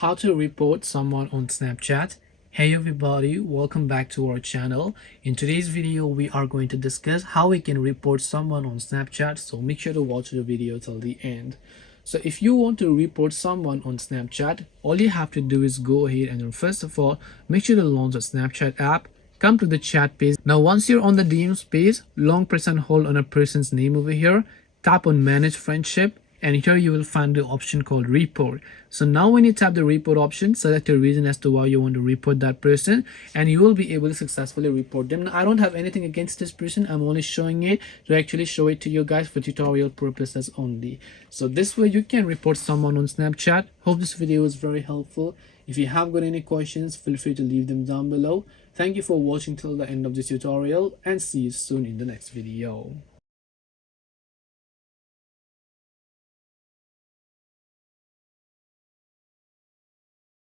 How to report someone on Snapchat. Hey everybody, welcome back to our channel. In today's video we are going to discuss how we can report someone on Snapchat, so make sure to watch the video till the end. So if you want to report someone on Snapchat, all you have to do is go ahead and first of all make sure to launch the Snapchat app. Come to the chat page. Now once you're on the DMs page, long press and hold on a person's name over here, tap on manage friendship, and here you will find the option called report. So now when you tap the report option, select a reason as to why you want to report that person, and you will be able to successfully report them. Now, I don't have anything against this person. I'm only showing it to actually show it to you guys for tutorial purposes only. So this way you can report someone on Snapchat. Hope this video was very helpful. If you have got any questions, feel free to leave them down below. Thank you for watching till the end of this tutorial, and see you soon in the next video.